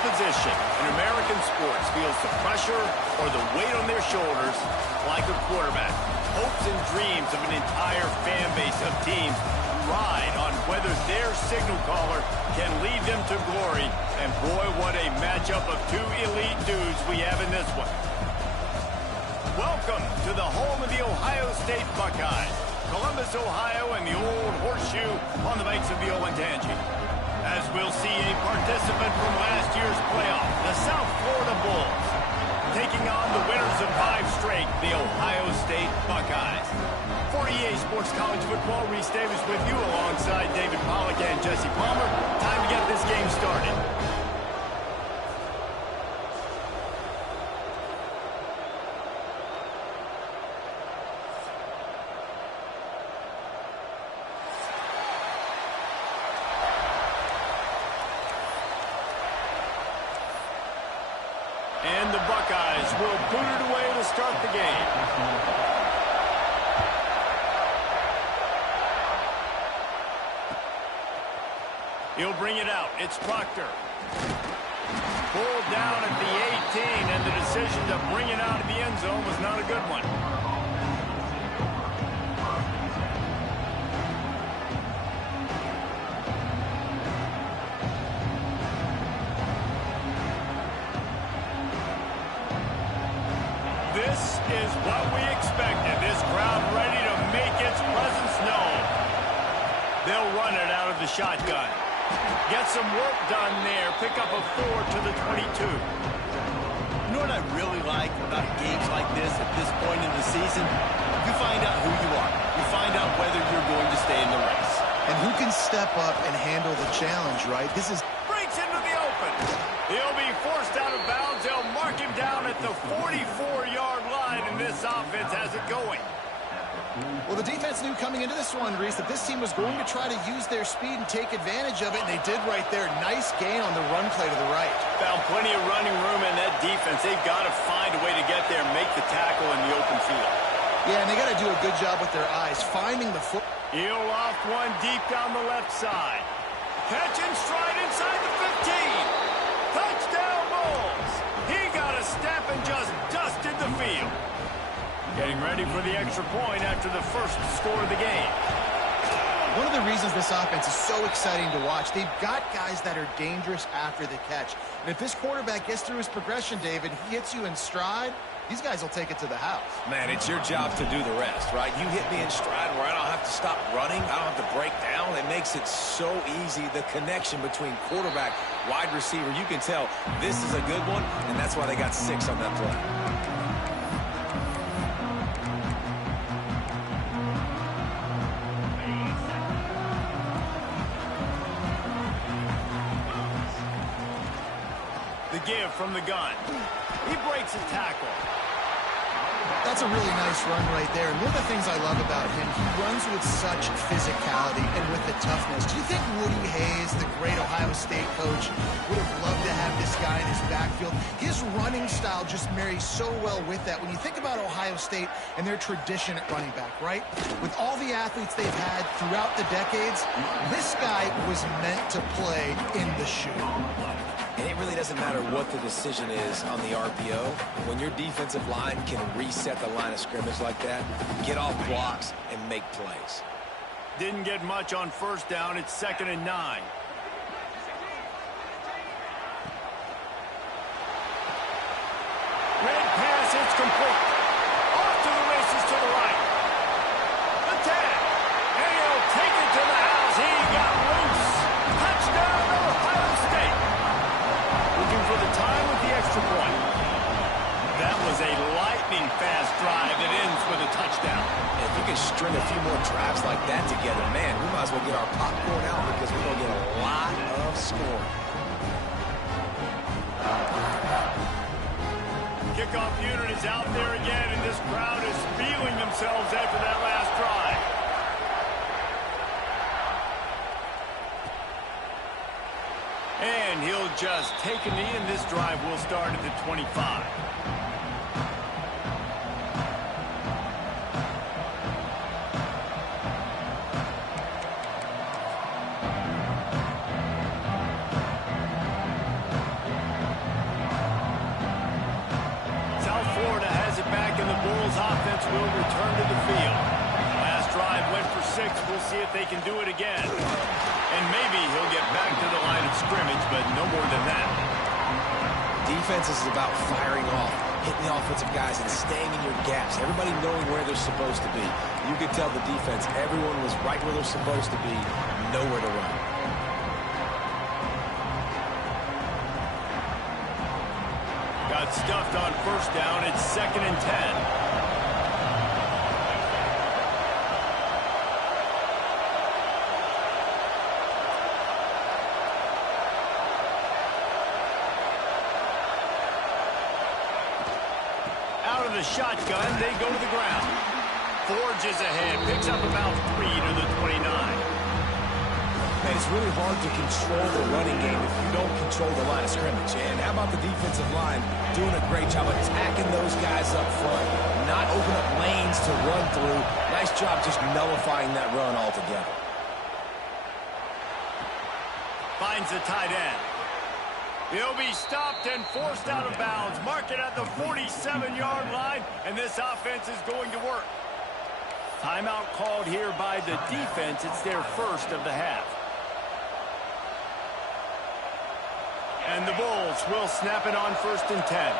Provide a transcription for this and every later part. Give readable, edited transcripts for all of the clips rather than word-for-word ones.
position in American sports feels the pressure or the weight on their shoulders like a quarterback. Hopes and dreams of an entire fan base of teams ride on whether their signal caller can lead them to glory. And boy, what a matchup of two elite dudes we have in this one. Welcome to the home of the Ohio State Buckeyes, Columbus, Ohio, and the old horseshoe on the banks of the Ncaa. As we'll see a participant from last year's playoff, the South Florida Bulls, taking on the winners of 5 straight, the Ohio State Buckeyes. For EA Sports College Football, Reese Davis with you alongside David Pollack and Jesse Palmer. Time to get this game started. And the Buckeyes will boot it away to start the game. He'll bring it out. It's Proctor. Pulled down at the 18, and the decision to bring it out of the end zone was not a good one. This is what we expected. This crowd ready to make its presence known. They'll run it out of the shotgun. Get some work done there. Pick up a 4 to the 22. You know what I really like about games like this at this point in the season? You find out who you are. You find out whether you're going to stay in the race. And who can step up and handle the challenge, right? This is... Breaks into the open. He'll be forced out of bounds. They'll mark him down at the 44-yard line, and this offense has it going. Well, the defense knew coming into this one, Reese, that this team was going to try to use their speed and take advantage of it, and they did right there. Nice gain on the run play to the right. Found plenty of running room in that defense. They've got to find a way to get there and make the tackle in the open field. Yeah, and they got to do a good job with their eyes, finding the foot. He'll loft one deep down the left side. Catch and stride inside the 15. Touchdown, Bulls. He got a step and just dusted the field. Getting ready for the extra point after the first score of the game. One of the reasons this offense is so exciting to watch, they've got guys that are dangerous after the catch. And if this quarterback gets through his progression, David, he hits you in stride, these guys will take it to the house. Man, it's your job to do the rest, right? You hit me in stride where I don't have to stop running. I don't have to break down. It makes it so easy. The connection between quarterback, wide receiver, you can tell this is a good one, and that's why they got 6 on that play. The give from the gun. He breaks a tackle. That's a really nice run right there. And one of the things I love about him, he runs with such physicality and with the toughness. Do you think Woody Hayes, the great Ohio State coach, would have loved to have this guy in his backfield? His running style just marries so well with that. When you think about Ohio State and their tradition at running back, right? With all the athletes they've had throughout the decades, this guy was meant to play in the shoe. And it really doesn't matter what the decision is on the RPO. When your defensive line can reset the line of scrimmage like that, get off blocks and make plays. Didn't get much on first down. It's 2nd and 9. Red pass, it's complete. Off to the races to the right. The tag. And he'll take it to the house. He got loose. Touchdown, Ohio State. Looking for the time with the extra point. That was a lightning-fast drive that ends with a touchdown. If you can string a few more drives like that together, man, we might as well get our popcorn out because we're going to get a lot of scoring. Kickoff unit is out there again, and this crowd is feeling themselves after that last drive. And he'll just take a knee, and this drive will start at the 25. will return to the field. Last drive went for 6. We'll see if they can do it again. And maybe he'll get back to the line of scrimmage, but no more than that. Defense is about firing off, hitting the offensive guys, and staying in your gaps. Everybody knowing where they're supposed to be. You could tell the defense, everyone was right where they're supposed to be, nowhere to run. Got stuffed on first down. It's 2nd and 10. Out of the shotgun, they go to the ground. Forges ahead, picks up about 3 to the 29. Man, it's really hard to control the running game if you don't control the line of scrimmage. And how about the defensive line doing a great job attacking those guys up front, not open up lanes to run through. Nice job just nullifying that run altogether. Finds the tight end. He'll be stopped and forced out of bounds. Mark it at the 47-yard line, and this offense is going to work. Timeout called here by the defense. It's their first of the half. And the Bulls will snap it on 1st and 10.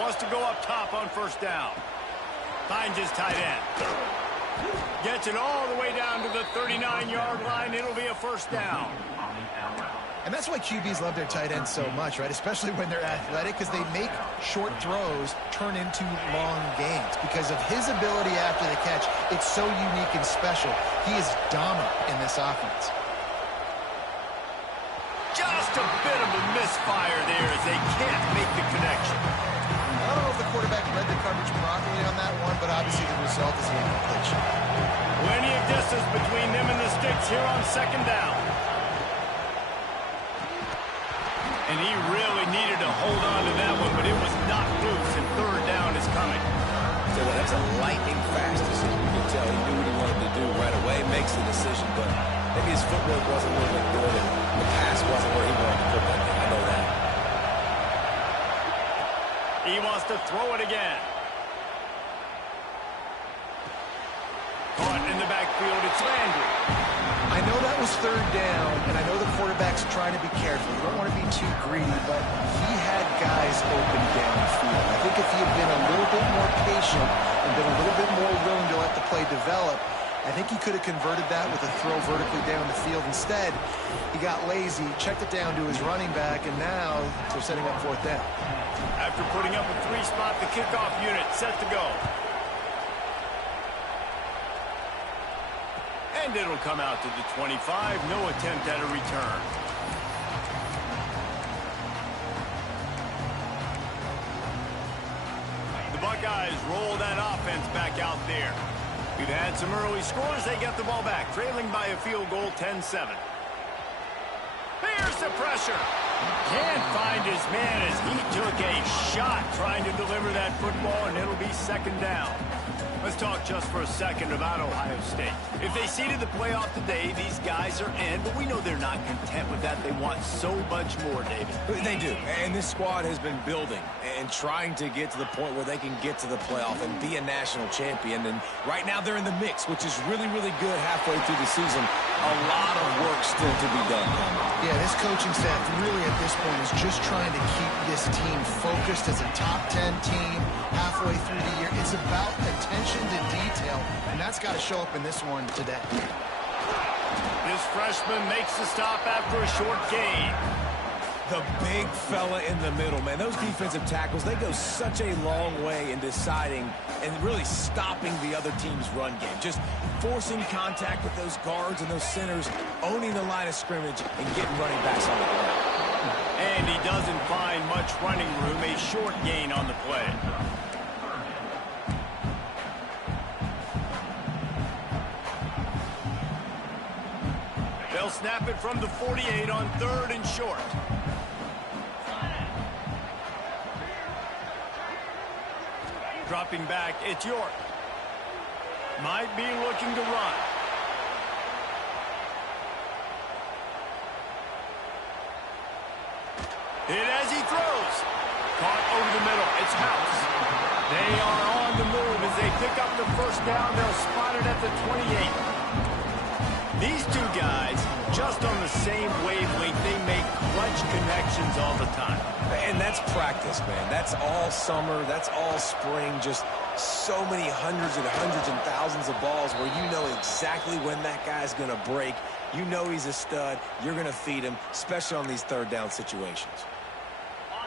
Wants to go up top on 1st down. Finds his tight end. Gets it all the way down to the 39-yard line. It'll be a 1st down. And that's why QBs love their tight ends so much, right? Especially when they're athletic, because they make short throws turn into long gains. Because of his ability after the catch, it's so unique and special. He is dominant in this offense. Just a bit of a misfire there as they can't make the connection. I don't know if the quarterback read the coverage properly on that one, but obviously the result is the incompletion. Plenty of distance between them and the sticks here on 2nd down. And he really needed to hold on to that one, but it was knocked loose, and 3rd down is coming. So that's a lightning fast decision. You can tell he knew what he wanted to do right away, makes the decision, but maybe his footwork wasn't really good, and the pass wasn't where he wanted to put that thing. I know that. He wants to throw it again. Caught in the backfield, it's Landry. I know that was 3rd down, and I know the quarterback's trying to be careful. You don't want to be too greedy, but he had guys open downfield. I think if he had been a little bit more patient and been a little bit more willing to let the play develop, I think he could have converted that with a throw vertically down the field. Instead, he got lazy, checked it down to his running back, and now they're setting up 4th down. After putting up a 3-spot, the kickoff unit set to go. And it'll come out to the 25. No attempt at a return. The Buckeyes roll that offense back out there. We've had some early scores. They get the ball back, trailing by a field goal, 10-7. Here's the pressure. Can't find his man as he took a shot trying to deliver that football, and it'll be 2nd down. Let's talk just for a second about Ohio State. If they seeded the playoff today, these guys are in, but we know they're not content with that. They want so much more, David. They do, and this squad has been building and trying to get to the point where they can get to the playoff and be a national champion. And right now they're in the mix, which is really, really good halfway through the season. A lot of work still to be done. Yeah, this coaching staff really at this point is just trying to keep this team focused as a top 10 team halfway through the year. It's about attention to detail, and that's got to show up in this one today. This freshman makes the stop after a short gain. The big fella in the middle, man. Those defensive tackles, they go such a long way in deciding and really stopping the other team's run game. Just forcing contact with those guards and those centers, owning the line of scrimmage, and getting running backs on the ground. And he doesn't find much running room, a short gain on the play. They'll snap it from the 48 on 3rd and short. Dropping back, it's York. Might be looking to run. Hit as he throws. Caught over the middle. It's House. They are on the move as they pick up the first down. They'll spot it at the 28. These two guys, just on the same wavelength, they make clutch connections all the time. And that's practice, man. That's all summer. That's all spring. Just so many hundreds and thousands of balls where you know exactly when that guy's going to break. You know he's a stud. You're going to feed him, especially on these third down situations.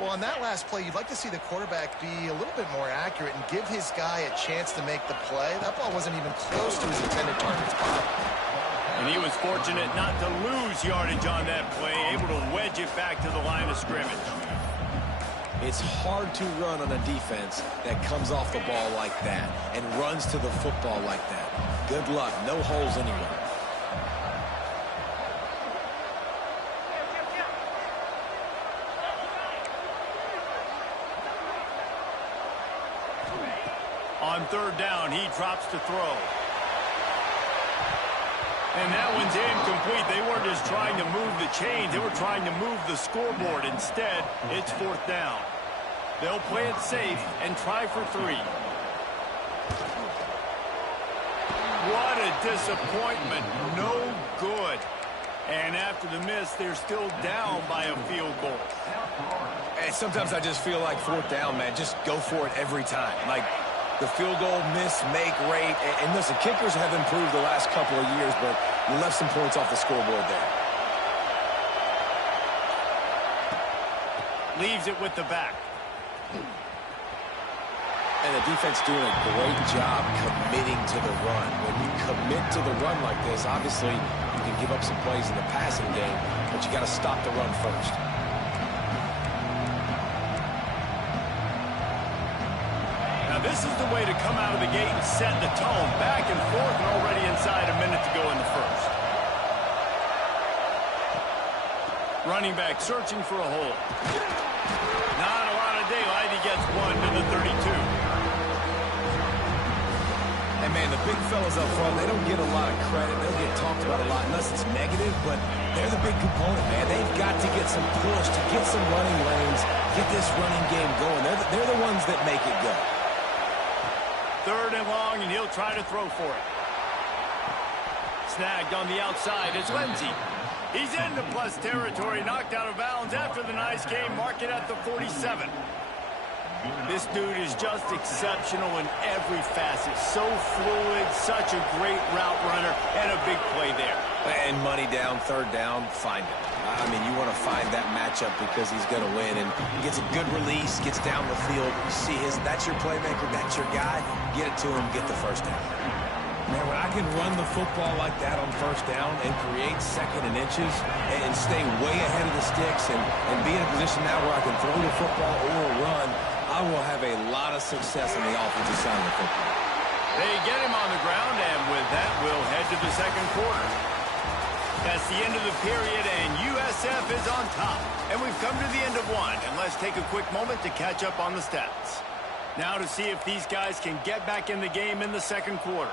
Well, on that last play, you'd like to see the quarterback be a little bit more accurate and give his guy a chance to make the play. That ball wasn't even close to his intended target spot. And he was fortunate not to lose yardage on that play, able to wedge it back to the line of scrimmage. It's hard to run on a defense that comes off the ball like that and runs to the football like that. Good luck. No holes anywhere. On third down, he drops to throw. And that one's incomplete. They weren't just trying to move the chains. They were trying to move the scoreboard. Instead, it's fourth down. They'll play it safe and try for 3. What a disappointment. No good. And after the miss, they're still down by a field goal. And sometimes I just feel like fourth down, man. Just go for it every time. Like, the field goal miss-make rate. And listen, kickers have improved the last couple of years, but you left some points off the scoreboard there. Leaves it with the back. And the defense doing a great job committing to the run. When you commit to the run like this, obviously you can give up some plays in the passing game, but you got to stop the run first. This is the way to come out of the gate and set the tone. Back and forth and already inside a minute to go in the first. Running back searching for a hole. Not a lot of daylight. He gets one to the 32. And, man, the big fellas up front, they don't get a lot of credit. They don't get talked about a lot unless it's negative, but they're the big component, man. They've got to get some push, to get some running lanes, get this running game going. They're the ones that make it go. Third and long, and he'll try to throw for it. Snagged on the outside. It's Lindsey. He's into plus territory, knocked out of bounds after the nice game. Mark it at the 47. This dude is just exceptional in every facet. So fluid, such a great route runner, and a big play there. And money down, third down, find it. I mean, you want to find that matchup because he's going to win. And he gets a good release, gets down the field. You see that's your playmaker, that's your guy. Get it to him, get the first down. Man, when I can run the football like that on first down and create second and inches and stay way ahead of the sticks and be in a position now where I can throw the football or run, I will have a lot of success on the offensive side of the football. They get him on the ground, and with that, we'll head to the second quarter. That's the end of the period, and USF is on top. And we've come to the end of one, and let's take a quick moment to catch up on the stats. Now to see if these guys can get back in the game in the second quarter.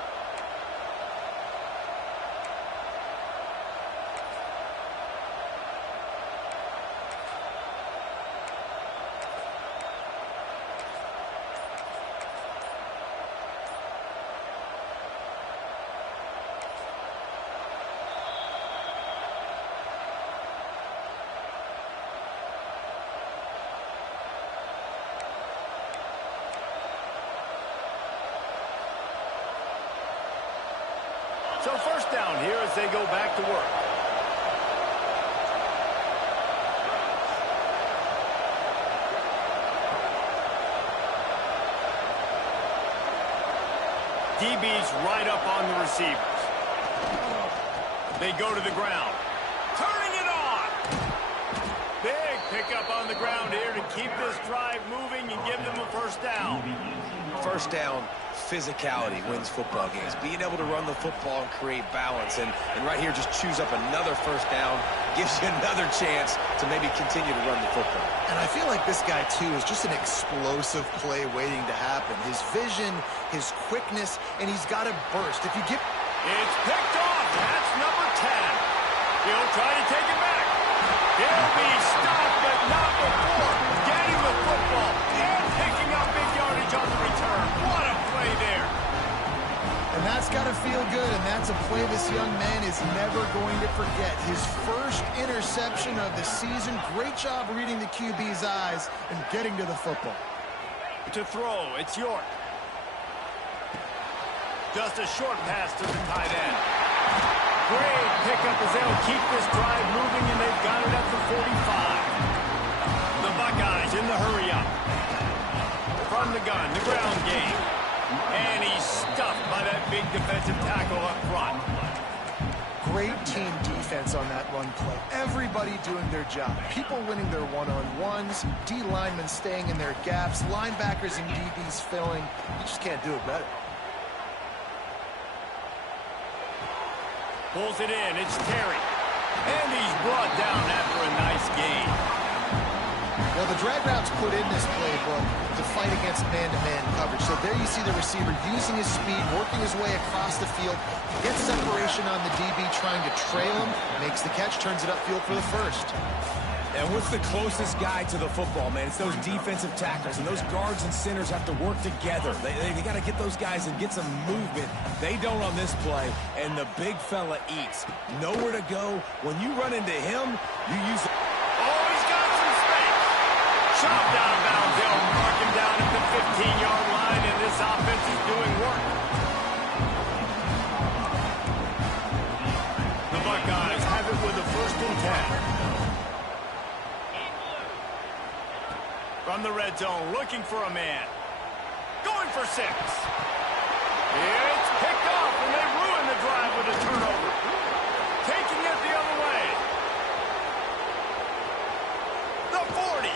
So first down here as they go back to work. DB's right up on the receivers. They go to the ground. Turning it on. Big pickup on the ground here to keep this drive moving and give them a first down. First down, physicality wins football games. Being able to run the football and create balance. And right here, just choose up another first down, gives you another chance to maybe continue to run the football. And I feel like this guy, too, is just an explosive play waiting to happen. His vision, his quickness, and he's got to burst. If you get... It's picked off. That's number 10. He'll try to take it back. He'll be stopped, but not before getting the football and picking up big yardage on the return. What a play there. And that's got to feel good, and that's a play this young man is never going to forget. His first interception of the season. Great job reading the QB's eyes and getting to the football. To throw, it's York. Just a short pass to the tight end. Great pickup as they'll keep this drive moving, and they've got it at the 45. The Buckeyes in the hurry-up. From the gun, the ground game. And he's stuffed by that big defensive tackle up front. Great team defense on that run play. Everybody doing their job. People winning their one-on-ones, D linemen staying in their gaps, linebackers and DBs filling. You just can't do it better. Pulls it in, it's Terry. And he's brought down after a nice gain. Well, the drag routes put in this playbook to fight against man-to-man coverage. So there you see the receiver using his speed, working his way across the field, gets separation on the DB trying to trail him, makes the catch, turns it upfield for the first. And what's the closest guy to the football, man? It's those defensive tackles, and those guards and centers have to work together. They got to get those guys and get some movement. They don't on this play, and the big fella eats. Nowhere to go. When you run into him, you use... Oh, he's got some space. Chopped out of bounds. They'll mark him down at the 15-yard line, and this offense is doing work. The Buckeyes have it with a 1st and 10. From the red zone, looking for a man. Going for 6. It's picked off, and they ruin the drive with a turnover. Taking it the other way. The 40.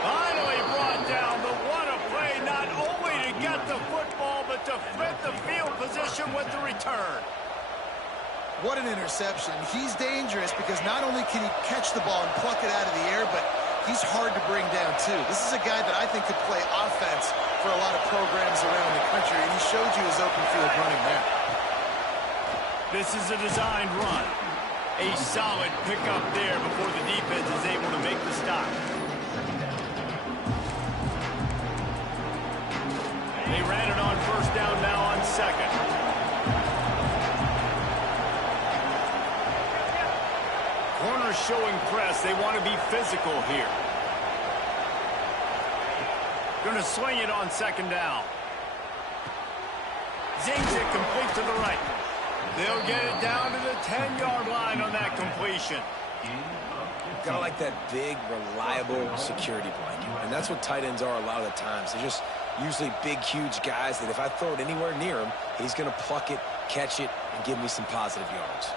Finally brought down, but what a play, not only to get the football, but to flip the field position with the return. What an interception. He's dangerous because not only can he catch the ball and pluck it out of the air, but he's hard to bring down, too. This is a guy that I think could play offense for a lot of programs around the country, and he showed you his open field running there. This is a designed run. A solid pickup there before the defense is able to make the stop. They ran it on 1st down, now on 2nd. Corners showing press. They want to be physical here. Going to swing it on 2nd down. Zings it complete to the right. They'll get it down to the 10-yard line on that completion. Got to like that big, reliable security blanket. And that's what tight ends are a lot of the times. They're just usually big, huge guys that if I throw it anywhere near him, he's going to pluck it, catch it, and give me some positive yards.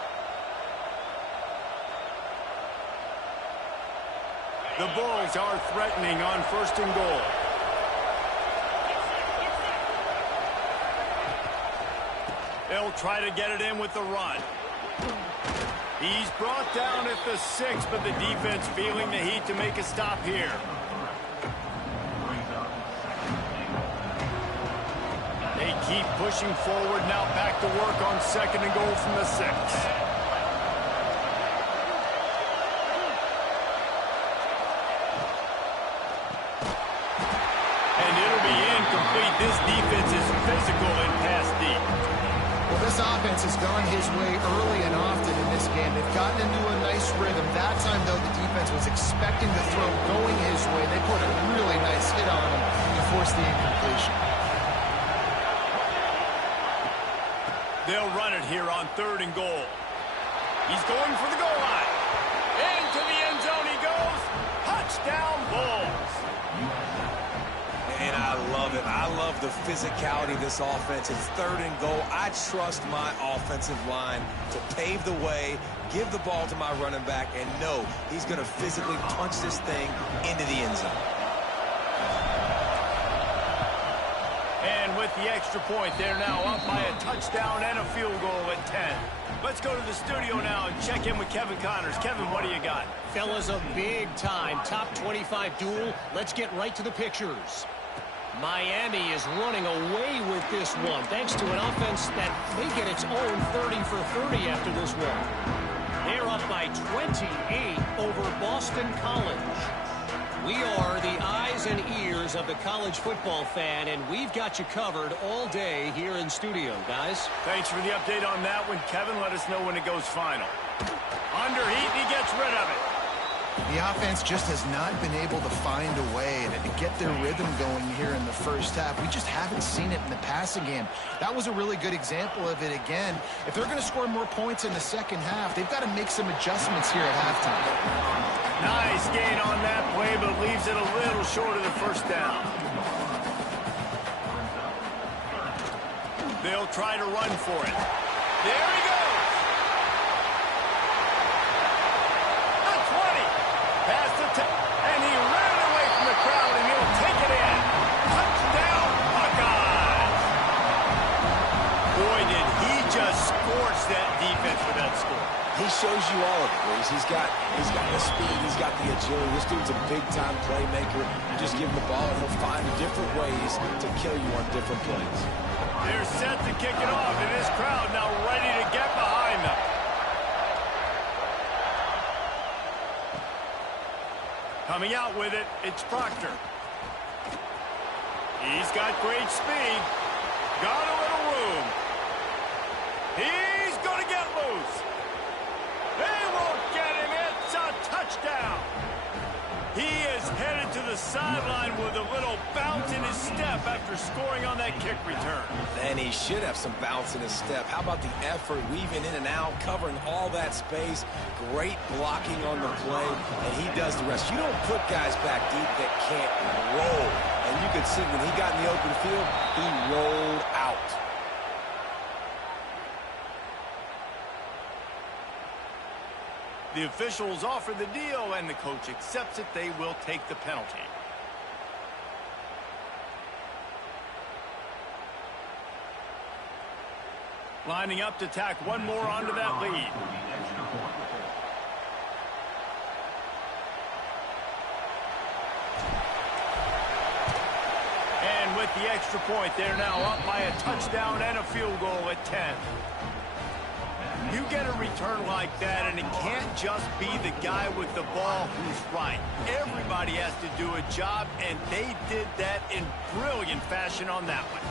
The Bulls are threatening on 1st and goal. They'll try to get it in with the run. He's brought down at the 6, but the defense feeling the heat to make a stop here. They keep pushing forward, now back to work on 2nd and goal from the 6. This defense is physical and pass deep. Well, this offense has gone his way early and often in this game. They've gotten into a nice rhythm. That time, though, the defense was expecting the throw going his way. They put a really nice hit on him to force the incompletion. They'll run it here on 3rd and goal. He's going for the goal line. Into the end zone he goes. Touchdown, Bulls. And I love it. I love the physicality of this offense. It's 3rd and goal. I trust my offensive line to pave the way, give the ball to my running back, and know he's going to physically punch this thing into the end zone. And with the extra point, they're now up by a touchdown and a field goal at 10. Let's go to the studio now and check in with Kevin Connors. Kevin, what do you got? Fellas, a big-time top 25 duel. Let's get right to the pictures. Miami is running away with this one, thanks to an offense that may get its own 30 for 30 after this one. Their up by 28 over Boston College. We are the eyes and ears of the college football fan, and we've got you covered all day here in studio, guys. Thanks for the update on that one, Kevin. Let us know when it goes final. Under heat, and he gets rid of it. The offense just has not been able to find a way to get their rhythm going here in the first half. We just haven't seen it in the passing game. That was a really good example of it again. If they're going to score more points in the second half, they've got to make some adjustments here at halftime. Nice gain on that play, but leaves it a little short of the first down. They'll try to run for it. There he goes. The 20. Pass the and he ran away from the crowd, and he'll take it in. Touchdown, Buckeyes. Boy, did he just scorch that defense with that score. He shows you all of it, Reese. He's got the speed, he's got the agility. This dude's a big-time playmaker. You just give him the ball, and he'll find different ways to kill you on different plays. They're set to kick it off, and this crowd now ready to get behind them. Coming out with it, it's Proctor. He's got great speed. Got a little room. He's going to get loose. They won't get him. It's a touchdown. He is headed to the sideline with a little bounce in his step after scoring on that kick return. And he should have some bounce in his step. How about the effort, weaving in and out, covering all that space, great blocking on the play, and he does the rest. You don't put guys back deep that can't roll. And you could see when he got in the open field, he rolled out. The officials offer the deal, and the coach accepts it. They will take the penalty. Lining up to tack one more onto that lead. And with the extra point, they're now up by a touchdown and a field goal at 10. You get a return like that, and it can't just be the guy with the ball who's right. Everybody has to do a job, and they did that in brilliant fashion on that one.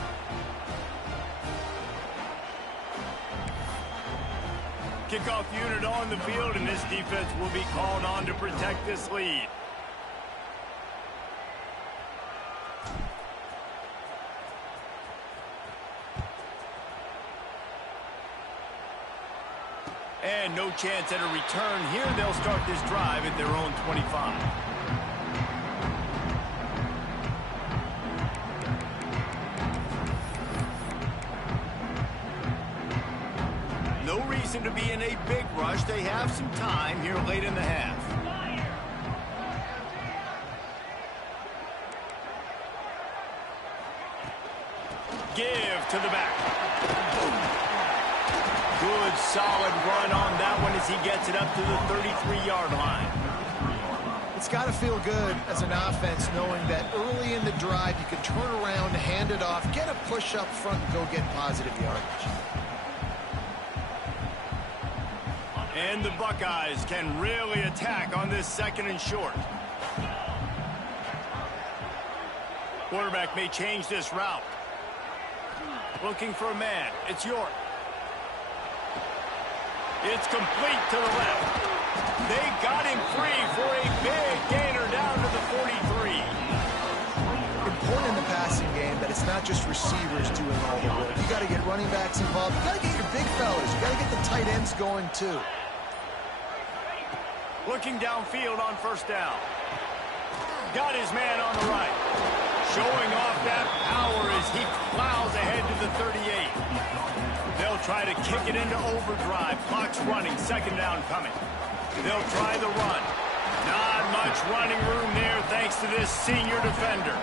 Kickoff unit on the field, and this defense will be called on to protect this lead. And no chance at a return here. They'll start this drive at their own 25. No reason to be in a big rush. They have some time here late in the half. Give to the back. Good, solid run on that one as he gets it up to the 33-yard line. It's got to feel good as an offense knowing that early in the drive you can turn around, hand it off, get a push up front, and go get positive yardage. And the Buckeyes can really attack on this second and short. Quarterback may change this route. Looking for a man. It's York. It's complete to the left. They got him free for a big gainer down to the 43. Important in the passing game that it's not just receivers doing all the work. You got to get running backs involved. You got to get your big fellas. You got to get the tight ends going too. Looking downfield on first down. Got his man on the right. Showing off that power as he plows ahead to the 38. They'll try to kick it into overdrive. Clock's running. Second down coming. They'll try the run. Not much running room there thanks to this senior defender.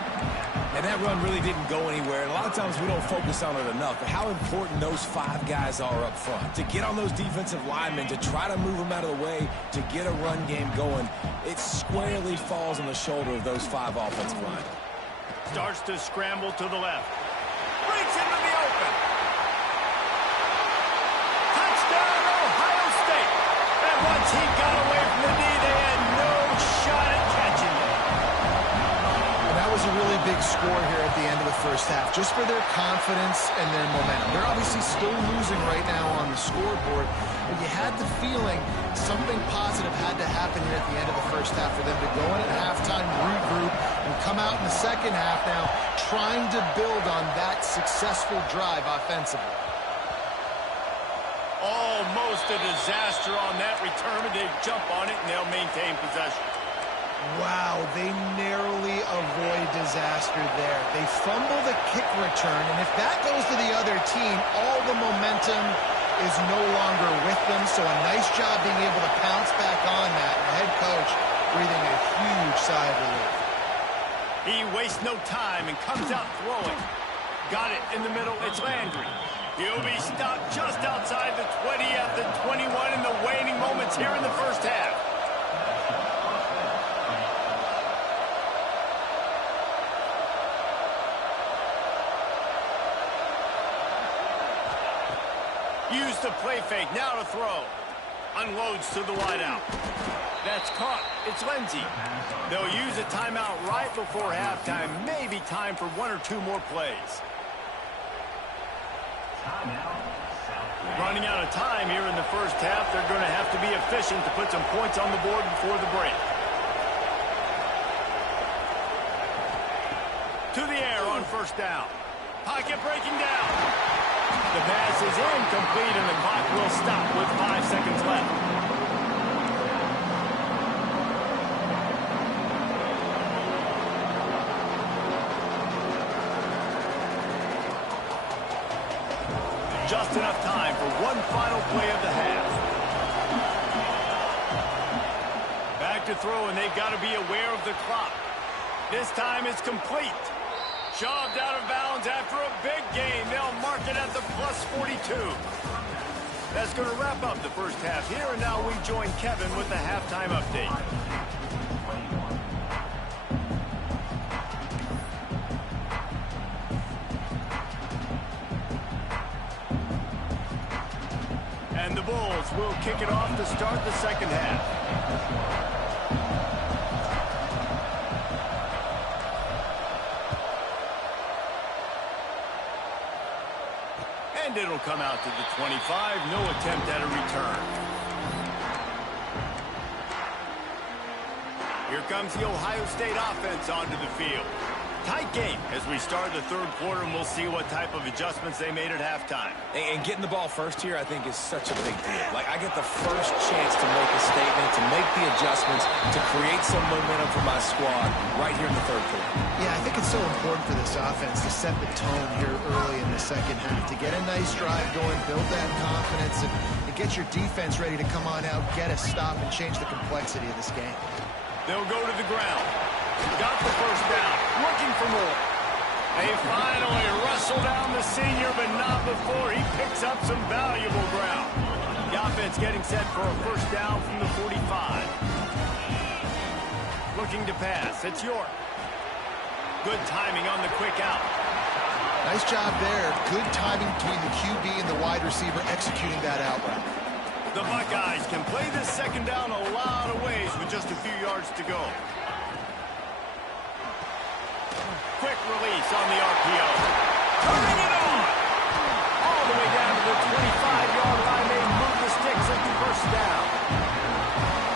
And that run really didn't go anywhere. And a lot of times we don't focus on it enough. But how important those five guys are up front. To get on those defensive linemen, to try to move them out of the way, to get a run game going, it squarely falls on the shoulder of those five offensive linemen. Starts to scramble to the left. Breaks into the open. Touchdown, Ohio State. And once He got away from the knee. They had no shot at catching it. And that was a really big score here at the end of the first half, just for their confidence and their momentum. They're obviously still losing right now on the scoreboard, but you had the feeling something positive had to happen here at the end of the first half for them to go in at halftime, regroup, and come out in the second half now trying to build on that successful drive offensively. Almost a disaster on that return, but they jump on it and they'll maintain possession. Wow, they narrowly avoid disaster there. They fumble the kick return, and if that goes to the other team, all the momentum is no longer with them, so a nice job being able to pounce back on that. The head coach breathing a huge sigh of relief. He wastes no time and comes out throwing. Got it in the middle. It's Landry. He'll be stopped just outside the 20 at the 21 in the waning moments here in the first half. Use the play fake, now to throw. Unloads to the wideout. That's caught. It's Lindsey. They'll use a timeout right before halftime. Maybe time for one or two more plays. Running out of time here in the first half. They're going to have to be efficient to put some points on the board before the break. To the air on first down. Pocket breaking down. The pass is incomplete, and the clock will stop with 5 seconds left. Just enough time for one final play of the half. Back to throw, and they've got to be aware of the clock. This time is complete. Shoved out of bounds after a big gain. They'll mark it at the plus 42. That's going to wrap up the first half here, and now we join Kevin with the halftime update. And the Bulls will kick it off to start the second half. And it'll come out to the 25. No attempt at a return. Here comes the Ohio State offense onto the field. Tight game as we start the third quarter, and we'll see what type of adjustments they made at halftime. And getting the ball first here, I think, is such a big deal. Like, I get the first chance to make a statement, to make the adjustments, to create some momentum for my squad right here in the third quarter. Yeah, I think it's so important for this offense to set the tone here early in the second half, to get a nice drive going, build that confidence, and get your defense ready to come on out, get a stop, and change the complexity of this game. They'll go to the ground. Got the first down. Looking for more. They finally wrestle down the senior, but not before he picks up some valuable ground. The offense getting set for a first down from the 45. Looking to pass. It's York. Good timing on the quick out. Nice job there. Good timing between the QB and the wide receiver executing that out route. The Buckeyes can play this second down a lot of ways with just a few yards to go. Quick release on the RPO. Turning it on! All the way down to the 25-yard line. They move the sticks at the first down.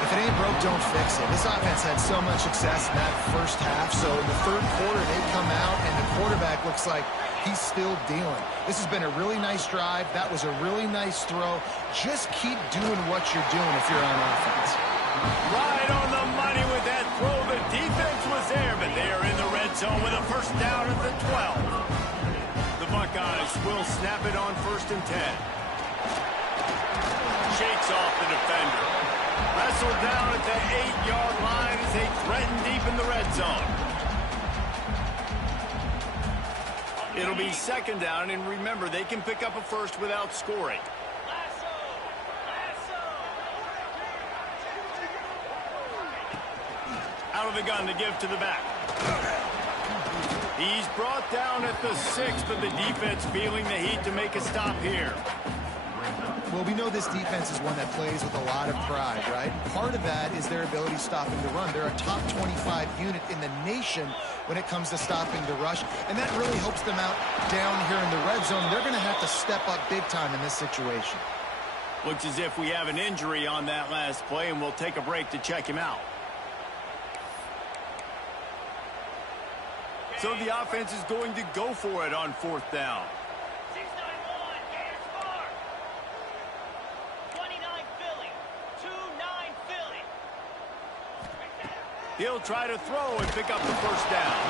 If it ain't broke, don't fix it. This offense had so much success in that first half, so in the third quarter, they come out, and the quarterback looks like he's still dealing. This has been a really nice drive. That was a really nice throw. Just keep doing what you're doing if you're on offense. Right on the money with that throw. The defense was there, but they are in the red zone with a first down at the 12. The Buckeyes will snap it on 1st and 10. Shakes off the defender. Wrestled down at the 8-yard line as they threaten deep in the red zone. It'll be second down, and remember, they can pick up a first without scoring. Out of the gun to give to the back. He's brought down at the 6, but the defense feeling the heat to make a stop here. Well, we know this defense is one that plays with a lot of pride, right? Part of that is their ability stopping the run. They're a top 25 unit in the nation when it comes to stopping the rush, and that really helps them out down here in the red zone. They're going to have to step up big time in this situation. Looks as if we have an injury on that last play, and we'll take a break to check him out. So the offense is going to go for it on 4th down. 691, Gators score. 29 Philly, 2-9 Philly. He'll try to throw and pick up the first down.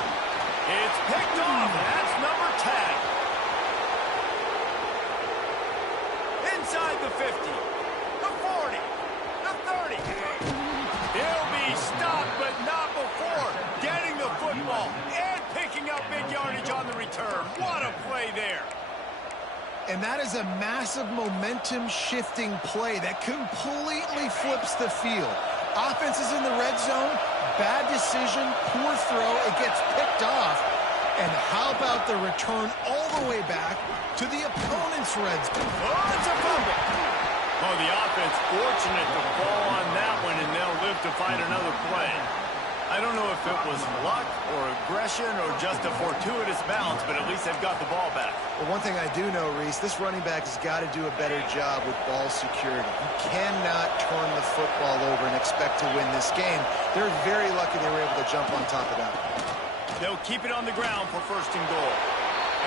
It's picked off, and that's number 10. Inside the 50, the 40, the 30. He'll be stopped, but not before getting the football and picking up big yardage on the return. What a play there. And that is a massive momentum-shifting play that completely flips the field. Offense is in the red zone. Bad decision, poor throw. It gets picked off. And how about the return all the way back to the opponent's red zone? Oh, it's a fumble. Oh, the offense fortunate to fall on that one, and they'll live to fight another play. I don't know if it was luck or aggression or just a fortuitous bounce, but at least they've got the ball back. Well, one thing I do know, Reese, this running back has got to do a better job with ball security. You cannot turn the football over and expect to win this game. They're very lucky they were able to jump on top of that. They'll keep it on the ground for 1st and goal.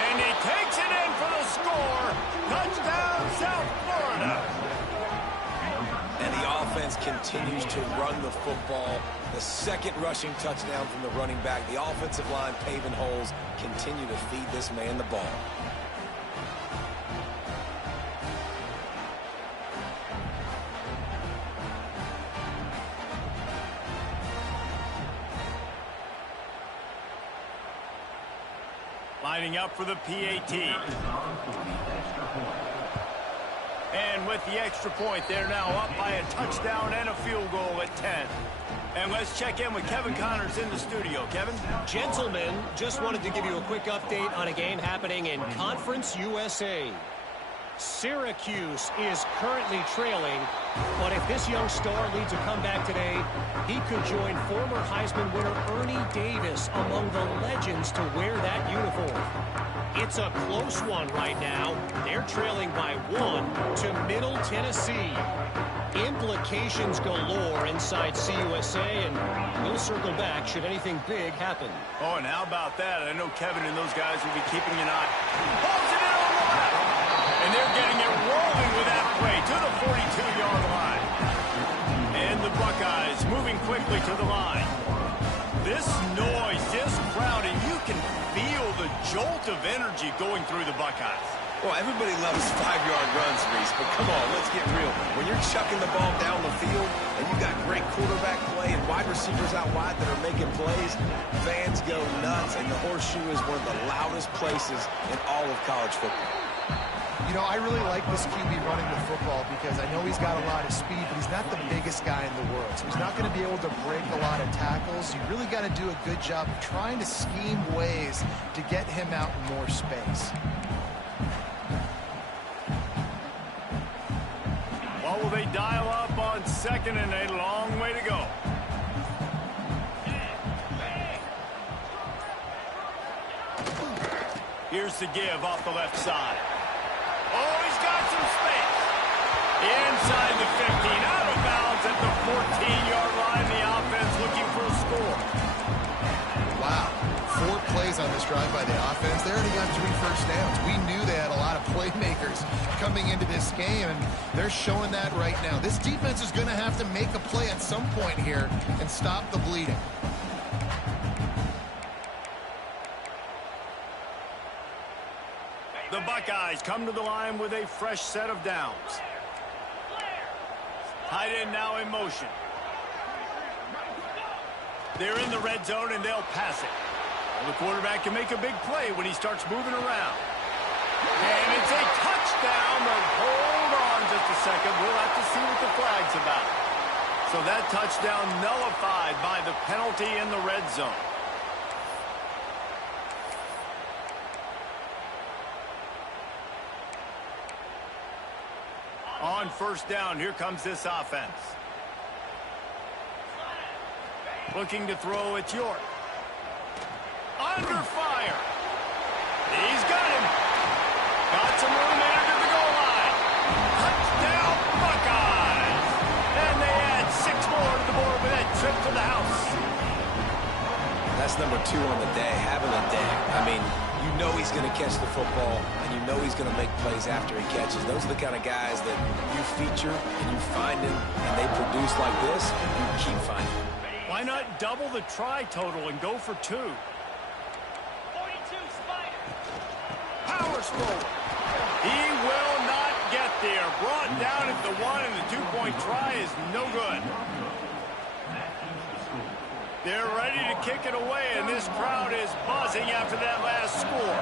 And he takes it in for the score. Touchdown, South Florida. And the offense continues to run the football. The 2nd rushing touchdown from the running back. The offensive line paving holes. Continue to feed this man the ball. Lining up for the PAT. And with the extra point, they're now up by a touchdown and a field goal at 10. And let's check in with Kevin Connors in the studio. Kevin? Gentlemen, just wanted to give you a quick update on a game happening in Conference USA. Syracuse is currently trailing, but if this young star leads a comeback today, he could join former Heisman winner Ernie Davis among the legends to wear that uniform. It's a close one right now. They're trailing by 1 to Middle Tennessee. Implications galore inside CUSA, and we'll circle back should anything big happen. Oh, and how about that? I know Kevin and those guys will be keeping an eye. Pulls it in on the left. And they're getting it rolling with that play to the 42-yard line. And the Buckeyes moving quickly to the line. This noise, this crowd, and you can feel the jolt of energy going through the Buckeyes. Well, everybody loves 5-yard runs, Reese, but come on, let's get real. When you're chucking the ball down the field and you got great quarterback play and wide receivers out wide that are making plays, fans go nuts, and the Horseshoe is one of the loudest places in all of college football. You know, I really like this QB running the football because I know he's got a lot of speed, but he's not the biggest guy in the world. So he's not going to be able to break a lot of tackles. You really got to do a good job of trying to scheme ways to get him out in more space. Well, will they dial up on 2nd and a long way to go? Here's the give off the left side. Oh, he's got some space. Inside the 15, out of bounds at the 14-yard line. The offense looking for a score. Wow. 4 plays on this drive by the offense. They already got 3 first downs. We knew they had a lot of playmakers coming into this game, and they're showing that right now. This defense is going to have to make a play at some point here and stop the bleeding. The Buckeyes come to the line with a fresh set of downs. Tight end now in motion. They're in the red zone, and they'll pass it. Well, the quarterback can make a big play when he starts moving around. And it's a touchdown, but hold on just a second. We'll have to see what the flag's about. So that touchdown nullified by the penalty in the red zone. On first down, here comes this offense. Looking to throw, it's York. Under fire. He's got him. Got some room into the goal line. Touchdown, Buckeyes. And they add 6 more to the board with that trip to the house. That's number 2 on the day, having a day. I mean, you know he's going to catch the football, and you know he's going to make plays after he catches. Those are the kind of guys that you feature and you find them, and they produce like this, you keep finding them. Why not double the try total and go for 2? 42 Spiders. Powers forward. He will not get there. Brought down at the 1, and the 2-point try is no good. They're ready to kick it away, and this crowd is buzzing after that last score.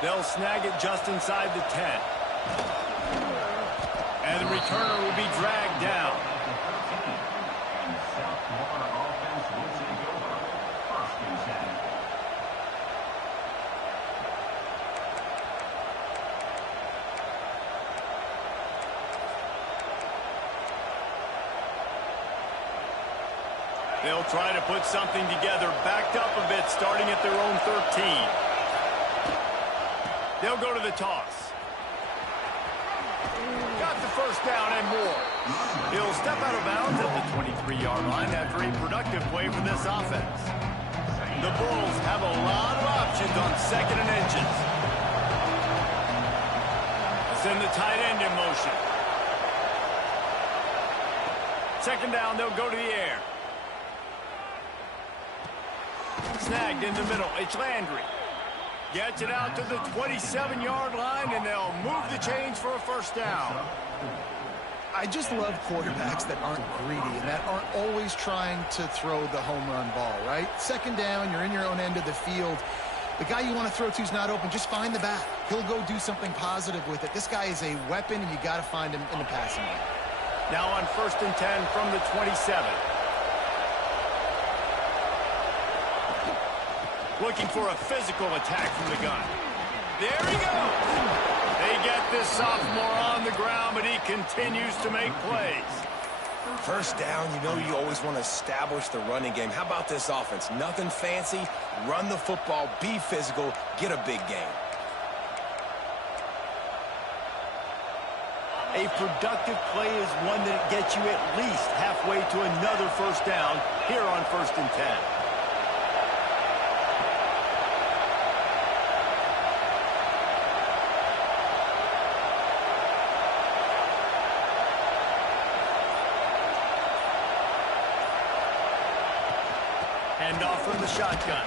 They'll snag it just inside the 10. And the returner will be dragged down. They'll try to put something together, backed up a bit, starting at their own 13. They'll go to the toss. Got the first down and more. He'll step out of bounds at the 23-yard line after a productive play for this offense. The Bulls have a lot of options on 2nd and inches. Send the tight end in motion. 2nd down, they'll go to the air. Snagged in the middle. It's Landry. Gets it out to the 27-yard line, and they'll move the chains for a first down. I just love quarterbacks that aren't greedy and that aren't always trying to throw the home run ball, right? 2nd down, you're in your own end of the field. The guy you want to throw to is not open. Just find the back. He'll go do something positive with it. This guy is a weapon, and you got to find him in the passing game. Now on 1st and 10 from the 27. Looking for a physical attack from the gun. There he goes. They get this sophomore on the ground, but he continues to make plays. First down, you know you always want to establish the running game. How about this offense? Nothing fancy. Run the football, be physical, get a big gain. A productive play is one that gets you at least halfway to another first down here on 1st and 10. Hand off from the shotgun.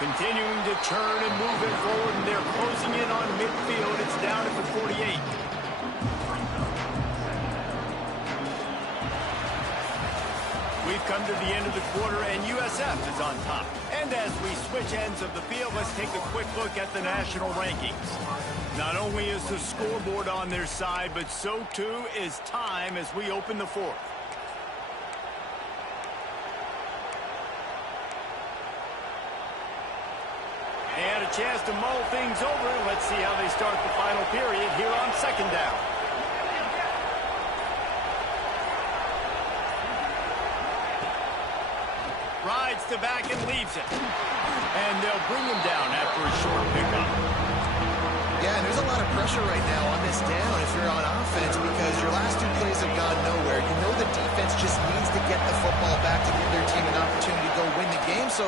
Continuing to churn and move it forward, and they're closing in on midfield. It's down at the 48. We've come to the end of the quarter, and USF is on top. And as we switch ends of the field, let's take a quick look at the national rankings. Not only is the scoreboard on their side, but so too is time as we open the 4th. And a chance to mull things over. Let's see how they start the final period here on 2nd down. Rides to back and leaves it. And they'll bring him down after a short pickup. Yeah, and there's a lot of pressure right now on this down if you're on offense because your last 2 plays have gone nowhere. You know the defense just needs to get the football back to give their team an opportunity to go win the game. So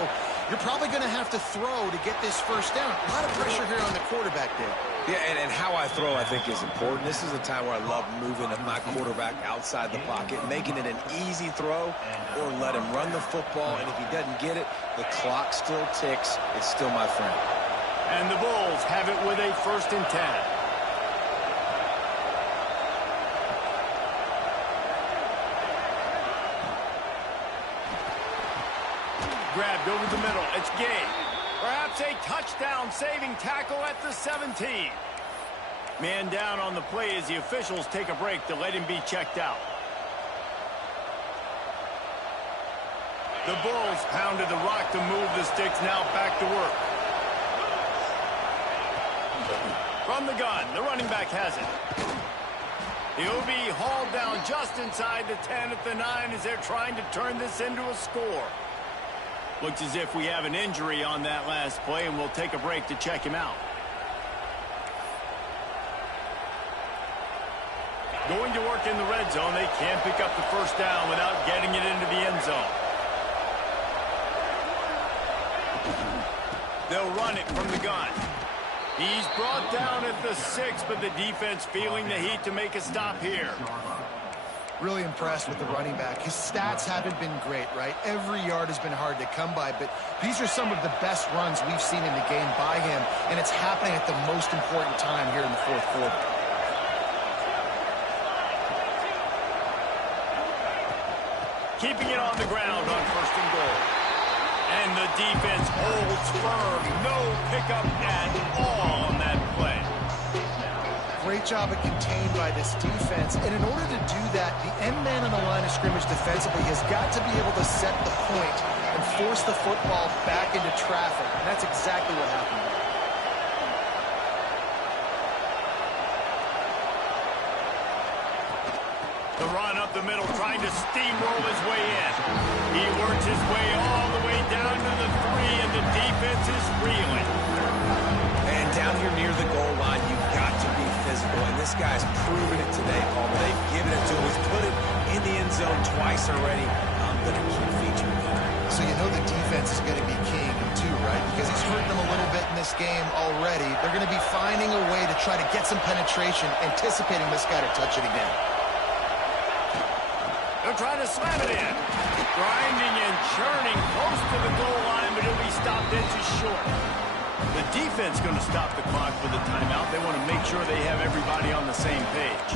you're probably going to have to throw to get this first down. A lot of pressure here on the quarterback there. Yeah, and how I throw, I think, is important. This is a time where I love moving my quarterback outside the pocket, making it an easy throw, or let him run the football, and if he doesn't get it, the clock still ticks. It's still my friend. And the Bulls have it with a 1st and 10. Grabbed over the middle. It's Gay. Perhaps a touchdown-saving tackle at the 17. Man down on the play as the officials take a break to let him be checked out. The Bulls pounded the rock to move the sticks, now back to work. From the gun, the running back has it. He'll be hauled down just inside the 10 at the 9 as they're trying to turn this into a score. Looks as if we have an injury on that last play, and we'll take a break to check him out. Going to work in the red zone, they can't pick up the first down without getting it into the end zone. They'll run it from the gun. He's brought down at the 6, but the defense feeling the heat to make a stop here. Really impressed with the running back. His stats haven't been great, right? Every yard has been hard to come by, but these are some of the best runs we've seen in the game by him, and it's happening at the most important time here in the fourth quarter. Keeping it on the ground on first and goal. And the defense holds firm. No pickup at all on that play. Great job of contained by this defense. And in order to do that, the end man on the line of scrimmage defensively has got to be able to set the point and force the football back into traffic. And that's exactly what happened. The run up the middle, trying to steamroll his way in. He works his way all the way down to the 3, and the defense is reeling. And down here near the goal line, you've got to be physical. And this guy's proven it today, Palmer. They've given it to him. He's put it in the end zone twice already. I'm going to keep featuring him. So you know the defense is going to be king too, right? Because he's hurt them a little bit in this game already. They're going to be finding a way to try to get some penetration, anticipating this guy to touch it again. They'll try to slam it in. Grinding and churning close to the goal line, but he'll be stopped inches short. The defense going to stop the clock with a timeout. They want to make sure they have everybody on the same page.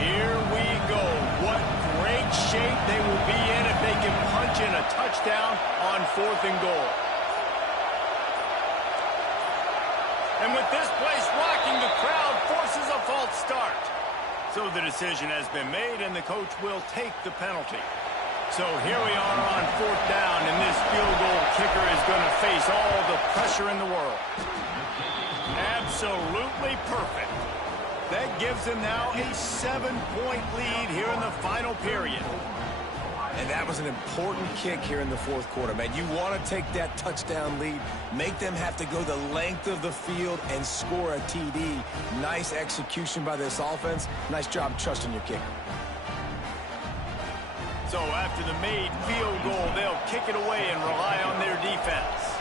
Here we go. What great shape they will be in if they can punch in a touchdown on 4th and goal. And with this place rocking, the crowd forces a false start. So the decision has been made, and the coach will take the penalty. So here we are on 4th down, and this field goal kicker is going to face all the pressure in the world. Absolutely perfect. That gives them now a 7-point lead here in the final period. And that was an important kick here in the fourth quarter, man. You want to take that touchdown lead, make them have to go the length of the field and score a TD. Nice execution by this offense. Nice job trusting your kicker. So after the made field goal, they'll kick it away and rely on their defense.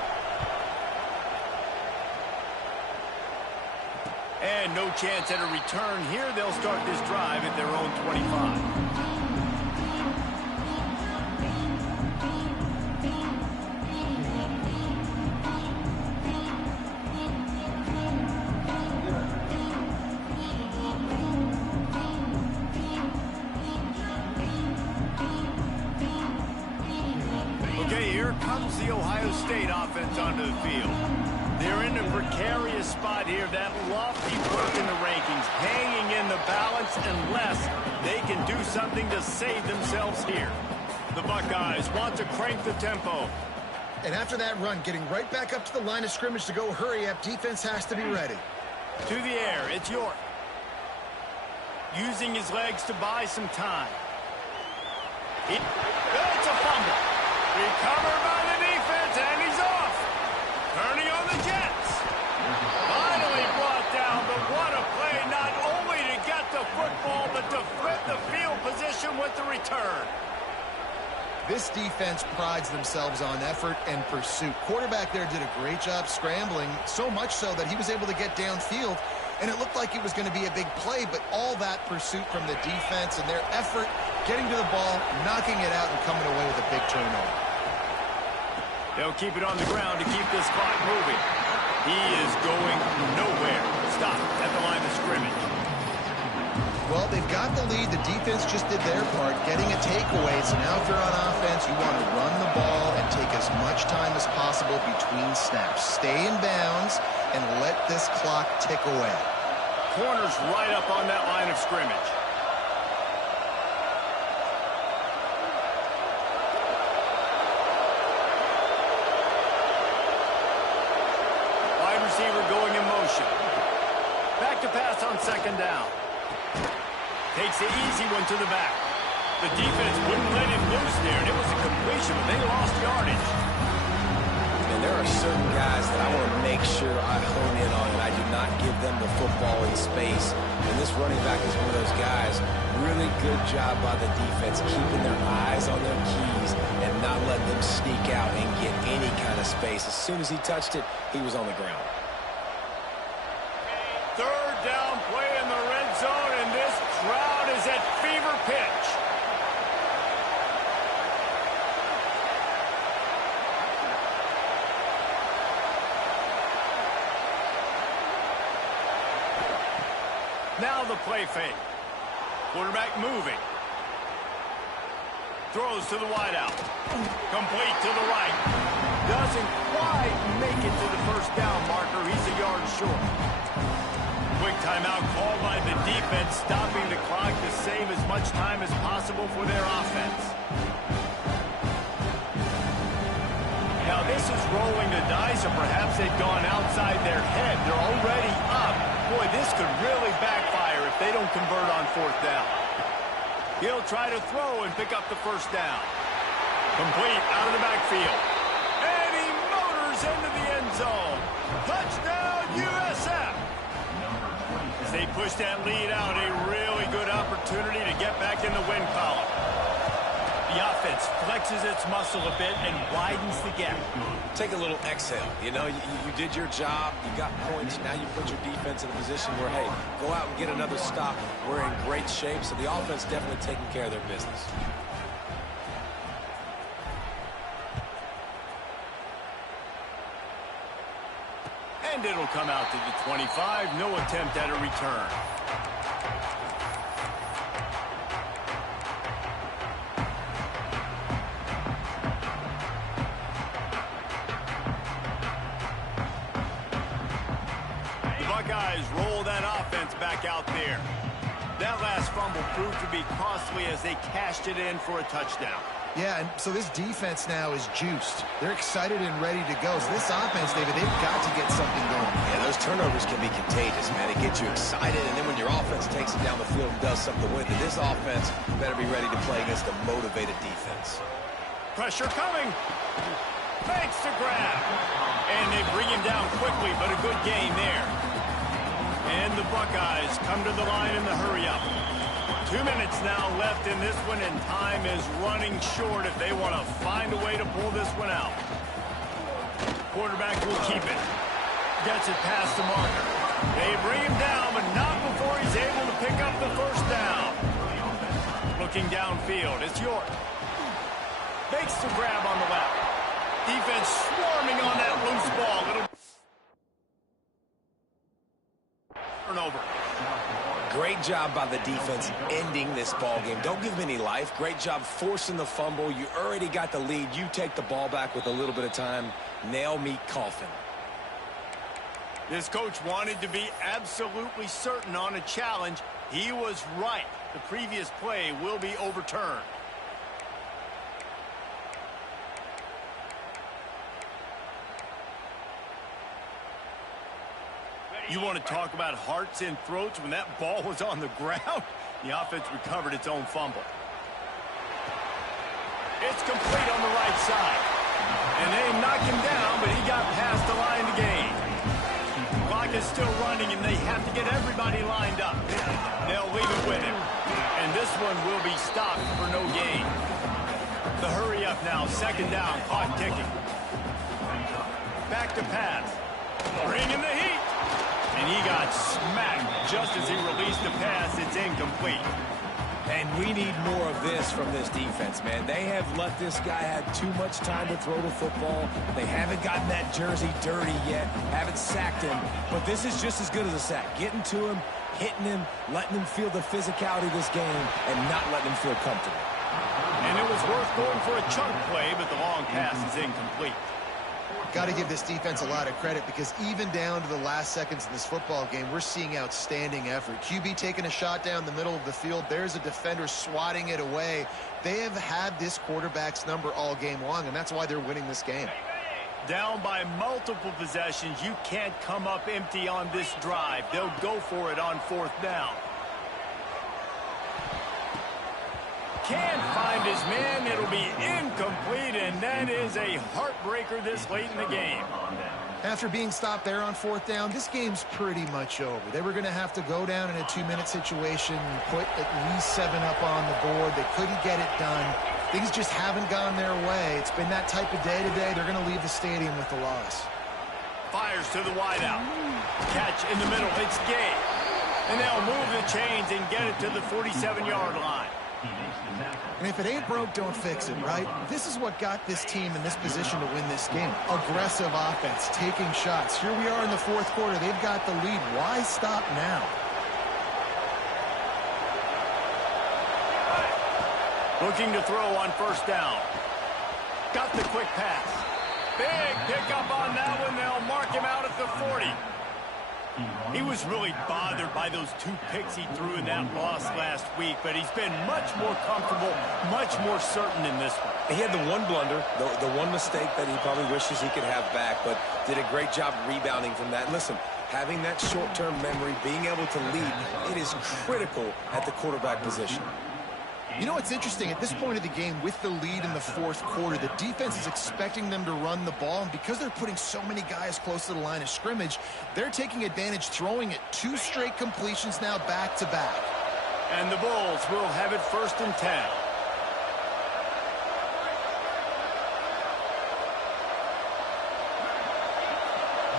And no chance at a return here. They'll start this drive at their own 25. Okay, here comes the Ohio State offense onto the field. They're in a precarious spot here, that lofty berth in the rankings, hanging in the balance unless they can do something to save themselves here. The Buckeyes want to crank the tempo. And after that run, getting right back up to the line of scrimmage to go hurry up, defense has to be ready. To the air, it's York. Using his legs to buy some time. It's a fumble. Recovered by the defense, and he's off. Turning on the Jets. Finally brought down, but what a play, not only to get the football, but to flip the field position with the return. This defense prides themselves on effort and pursuit. Quarterback there did a great job scrambling, so much so that he was able to get downfield, and it looked like it was going to be a big play, but all that pursuit from the defense and their effort, getting to the ball, knocking it out, and coming away with a big turnover. They'll keep it on the ground to keep this clock moving. He is going nowhere. Stop at the line of scrimmage. Well, they've got the lead. The defense just did their part, getting a takeaway. So now if you're on offense, you want to run the ball and take as much time as possible between snaps. Stay in bounds and let this clock tick away. Corner's right up on that line of scrimmage. Wide receiver going in motion. Back to pass on second down. Takes the easy one to the back. The defense wouldn't let him loose there, and it was a completion, but they lost yardage. And there are certain guys that I want to make sure I hone in on, and I do not give them the football in space. And this running back is one of those guys. Really good job by the defense, keeping their eyes on their keys and not letting them sneak out and get any kind of space. As soon as he touched it, he was on the ground. Third down play in the red zone, and this crowd is at fever pitch. Now the play fake. Quarterback moving. Throws to the wideout. Complete to the right. Doesn't quite make it to the first down marker. He's a yard short. Quick timeout called by the defense, stopping the clock to save as much time as possible for their offense. Now this is rolling the dice, or perhaps they've gone outside their head. They're already up. Boy, this could really backfire if they don't convert on fourth down. He'll try to throw and pick up the first down. Complete out of the backfield. And he motors into the end zone. Touchdown, USF. As they push that lead out, a really good opportunity to get back in the win column. The offense flexes its muscle a bit and widens the gap. Take a little exhale. You know, you did your job. You got points. Now you put your defense in a position where, hey, go out and get another stop. We're in great shape, so the offense definitely taking care of their business. And it'll come out to the 25. No attempt at a return. Buckeyes roll that offense back out there. That last fumble proved to be costly as they cashed it in for a touchdown. Yeah, and so this defense now is juiced. They're excited and ready to go. So this offense, David, they've got to get something going. Yeah, those turnovers can be contagious, man. It gets you excited, and then when your offense takes it down the field and does something with it, this offense better be ready to play against a motivated defense. Pressure coming. Makes the grab. And they bring him down quickly, but a good gain there. And the Buckeyes come to the line in the hurry-up. 2 minutes now left in this one, and time is running short if they want to find a way to pull this one out. Quarterback will keep it. Gets it past the marker. They bring him down, but not before he's able to pick up the first down. Looking downfield, it's York. Makes the grab on the left. Defense swarming on that loose ball. It'll turnover. Great job by the defense ending this ball game. Don't give them any life. Great job forcing the fumble. You already got the lead. You take the ball back with a little bit of time. Nail meet coffin. This coach wanted to be absolutely certain on a challenge. He was right. The previous play will be overturned. You want to talk about hearts and throats when that ball was on the ground? The offense recovered its own fumble. It's complete on the right side. And they knocked him down, but he got past the line to gain. Clock is still running, and they have to get everybody lined up. They'll leave it with him. And this one will be stopped for no gain. The hurry up now, second down, clock ticking. Back to pass. Bring in the heat. And he got smacked just as he released the pass. It's incomplete. And we need more of this from this defense, man. They have let this guy have too much time to throw the football. They haven't gotten that jersey dirty yet, haven't sacked him. But this is just as good as a sack. Getting to him, hitting him, letting him feel the physicality of this game, and not letting him feel comfortable. And it was worth going for a chunk play, but the long pass is incomplete. Got to give this defense a lot of credit because even down to the last seconds of this football game, we're seeing outstanding effort. QB taking a shot down the middle of the field. There's a defender swatting it away. They have had this quarterback's number all game long, and that's why they're winning this game. Down by multiple possessions, you can't come up empty on this drive. They'll go for it on 4th down. Can't find his man. It'll be incomplete, and that is a heartbreaker this late in the game. After being stopped there on 4th down, this game's pretty much over. They were going to have to go down in a 2-minute situation and put at least 7 up on the board. They couldn't get it done. Things just haven't gone their way. It's been that type of day today. They're going to leave the stadium with the loss. Fires to the wideout. Catch in the middle. It's Gay. And they'll move the chains and get it to the 47-yard line. And if it ain't broke, don't fix it, right? This is what got this team in this position to win this game. Aggressive offense, taking shots. Here we are in the 4th quarter. They've got the lead. Why stop now? Looking to throw on 1st down. Got the quick pass. Big pickup on that one. They'll mark him out at the 40. He was really bothered by those 2 picks he threw in that loss last week, but he's been much more comfortable, much more certain in this one. He had the one blunder, the one mistake that he probably wishes he could have back, but did a great job rebounding from that. Listen, having that short-term memory, being able to lead, it is critical at the quarterback position. You know what's interesting? At this point of the game, with the lead in the 4th quarter, the defense is expecting them to run the ball, and because they're putting so many guys close to the line of scrimmage, they're taking advantage, throwing it 2 straight completions now back-to-back. And the Bulls will have it 1st and 10.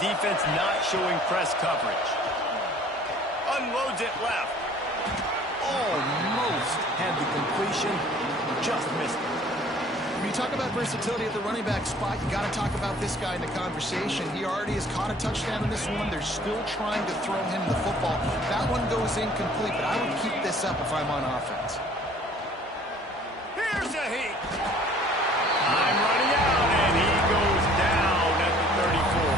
Defense not showing press coverage. Unloads it left. Almost had the completion, just missed it. When you talk about versatility at the running back spot, you got to talk about this guy in the conversation. He already has caught a touchdown in this one. They're still trying to throw him the football. That one goes incomplete, but I would keep this up if I'm on offense. Here's a heat. I'm running out, and he goes down at the 34.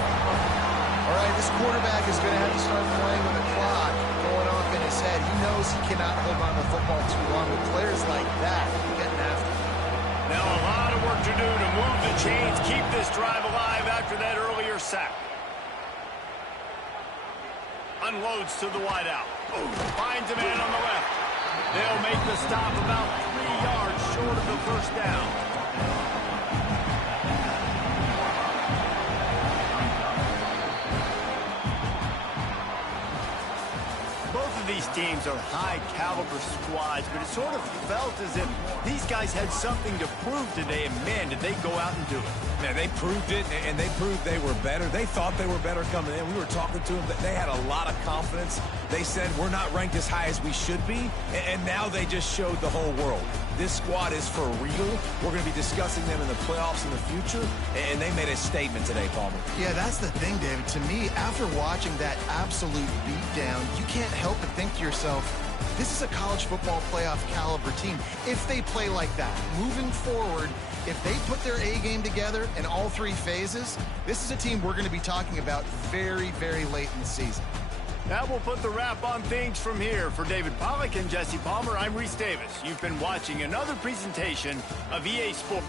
All right, this quarterback is going to have to start playing with the clock going off in his head. He knows he cannot hold on to the football too long with players like that getting after him. Now a lot of work to do to move the chains, keep this drive alive after that earlier sack. Unloads to the wideout. Finds a man on the left. They'll make the stop about 3 yards short of the 1st down. These teams are high-caliber squads, but it sort of felt as if these guys had something to prove today, and man, did they go out and do it. Man, they proved it, and they proved they were better. They thought they were better coming in. We were talking to them. They had a lot of confidence. They said, we're not ranked as high as we should be, and now they just showed the whole world. This squad is for real. We're going to be discussing them in the playoffs in the future, and they made a statement today, Palmer. Yeah, that's the thing, David. To me, after watching that absolute beatdown, you can't help but think to yourself, this is a college football playoff caliber team. If they play like that, moving forward, if they put their A game together in all 3 phases, this is a team we're going to be talking about very, very late in the season. That will put the wrap on things from here. For David Pollack and Jesse Palmer, I'm Reese Davis. You've been watching another presentation of EA Sports.